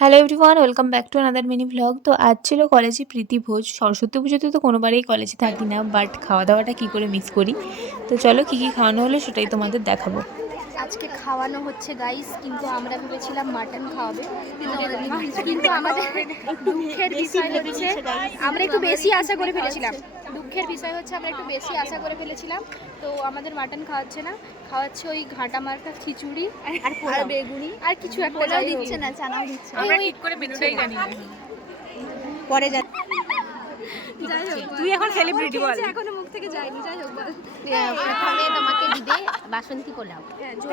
Hello everyone, welcome back to another mini vlog. তো আজ ছিল কলেজে প্রীতিভোজ। সরস্বতী পুজোতে তো কোনোবারেই কলেজে থাকি না, বাট খাওয়া দাওয়াটা কী করে মিস করি। তো চলো কী কী খাওয়ানো হলো সেটাই তোমাদের দেখাবো। আজকে খাওয়ানো হচ্ছে গাইস, কিন্তু আমরা ভেবেছিলাম মাটন খাওয়াবে, কিন্তু আমাদের দুঃখের বিষয় হচ্ছে আমরা একটু বেশি আশা করে ফেলেছিলাম। আমরা একটু বেশি আশা করে ফেলেছিলাম, তো আমাদের মাটন খাওয়াচ্ছে না, খাওয়াচ্ছে ওই ঘাটা মার্কা খিচুড়ি আর বেগুনি আর কিছু একটা দিচ্ছে না, চানাও দিচ্ছে। আমরা ঠিক করে মেনুটাই জানি না। পরে যা তুই এখন সেলিব্রিটি বল। এখনো মুখ থেকে যায়নি, যাই হোক বল। প্রথমে তোমাকে দিবে বাসন্তী পোলাও।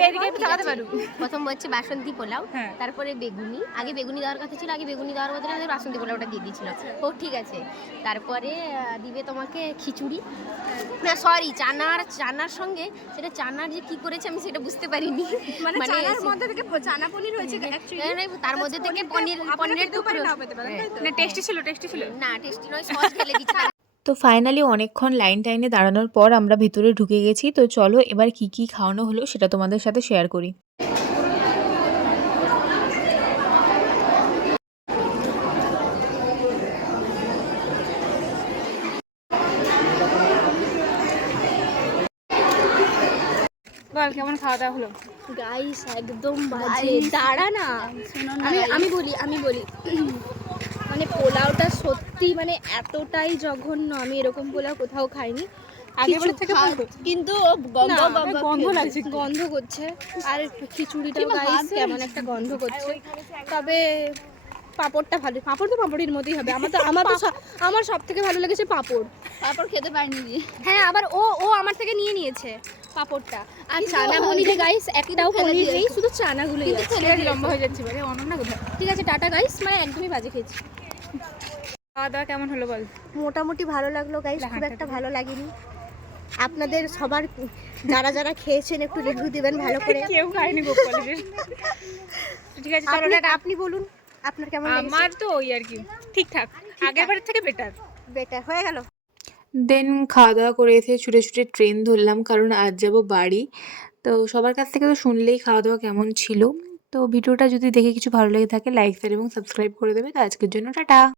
এদিকে একটু তাকাতে পারো। প্রথম হচ্ছে বাসন্তী পোলাও, হ্যাঁ। তারপরে বেগুনি। আগে বেগুনি দেওয়ার কথা ছিল, আগে বেগুনি দেওয়ার বদলে আমাদের বাসন্তী পোলাওটা দিয়ে দিয়েছিল। ও ঠিক আছে। তারপরে দিবে তোমাকে খিচুড়ি, না সরি চানার সঙ্গে, সেটা চানার যে কি করেছে আমি সেটা বুঝতে পারিনি। মানে চানার মধ্যে থেকে চানা পনির হয়েছে তার মধ্যে থেকে পনিরের টুকরো। না টেস্টি ছিল না টেস্টি নয়, সস ঢেলে দিচ্ছে। তো ফাইনালি অনেকক্ষণ লাইনে দাঁড়ানোর পর আমরা ভিতরে ঢুকে গেছি। তো চলো এবার কী কী খাওয়ানো হলো সেটা তোমাদের সাথে শেয়ার করি। বল কেমন খাওয়া দাওয়া হলো? গাইস একদম বাজে। দাঁড়া না, আমি বলি মানে পোলাওটা সত্যি মানে এতটাই জঘন্য, আমি এরকম পোলাও কোথাও খাইনি। আগেরবারের থেকে কিন্তু গন্ধ লাগছে, গন্ধ করছে, আর খিচুড়িটাও গাইস কেমন একটা গন্ধ করছে। তবে পাঁপড়টা ভালো, পাঁপড় তো পাঁপড়ের মতোই হবে। আমার সব থেকে ভালো লেগেছে পাঁপড় খেতে পারিনি। হ্যাঁ, আবার ও আমার থেকে নিয়েছে পাঁপড়টা। আর চানা পনিরে গাইস একটাও পনির নেই, শুধু চানাগুলোই আছে। লম্বা হয়ে যাচ্ছে বলে অনন্যা কোথায়? ঠিক আছে, টাটা গাইস, মানে একদমই বাজে খেয়েছি। খাওয়া দাওয়া কেমন হলো বল? মোটামুটি ভালো লাগলো গাইস, খুব একটা ভালো লাগেনি। আপনাদের সবার যারা খেয়েছেন একটু রিভিউ দিবেন ভালো করে। কেউ খায়নি গো কলেজে। ঠিক আছে চলো, আপনি বলুন আপনার কেমন লেগেছে? আমার তো ওই আর কি ঠিকঠাক, আগেরবারের থেকে বেটার হয়ে গেল। দেন খাওয়া দাওয়া করে এসে ছুটে ছুটে ট্রেন ধরলাম, কারণ আজ যাব বাড়ি। তো সবার কাছ থেকে তো শুনলেই খাওয়া দাওয়া কেমন ছিল। তো ভিডিওটা যদি দেখে কিছু ভালো লেগে থাকে লাইক শেয়ার এবং সাবস্ক্রাইব করে দেবে। তো আজকের জন্য টাটা।